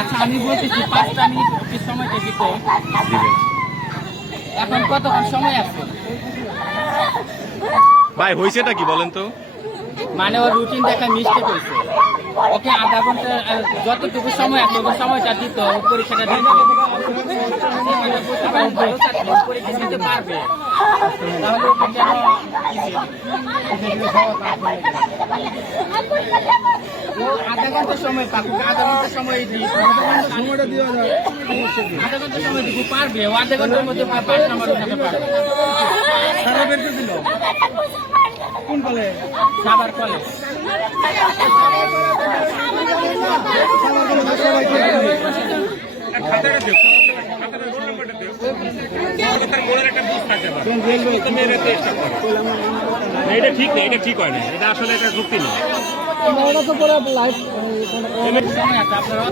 আচ্ছা আমি বলতেছি পাঁচটা মিনিট অফিস সময়টা দিতে দিবেন। এখন কতক্ষণ সময় আছে? ভাই হয়েছেটা কি বলেন তো? মানে ওর রুটিন দেখা মিস্টেক হয়েছে ওকে আধা ঘণ্টা যতটুকু সময় আছে ওকে সময়টা দিত পরীক্ষাটা দিত পরীক্ষা দিতে পারবে। তাহলে আধা ঘণ্টা সময় পাক ওকে আধা ঘণ্টা সময় দিই সময়টা দিয়ে আধা ঘণ্টা সময় দিব। পারবে আধা ঘণ্টার মধ্যে পাঁচ নাম্বার উঠাতে পারবে সারা বের দিল কোন কলে। সাবার কলে। এটা ঠিক নেই এটা ঠিক হয় না এটা আসলে এটা যুক্তি আছে আপনারা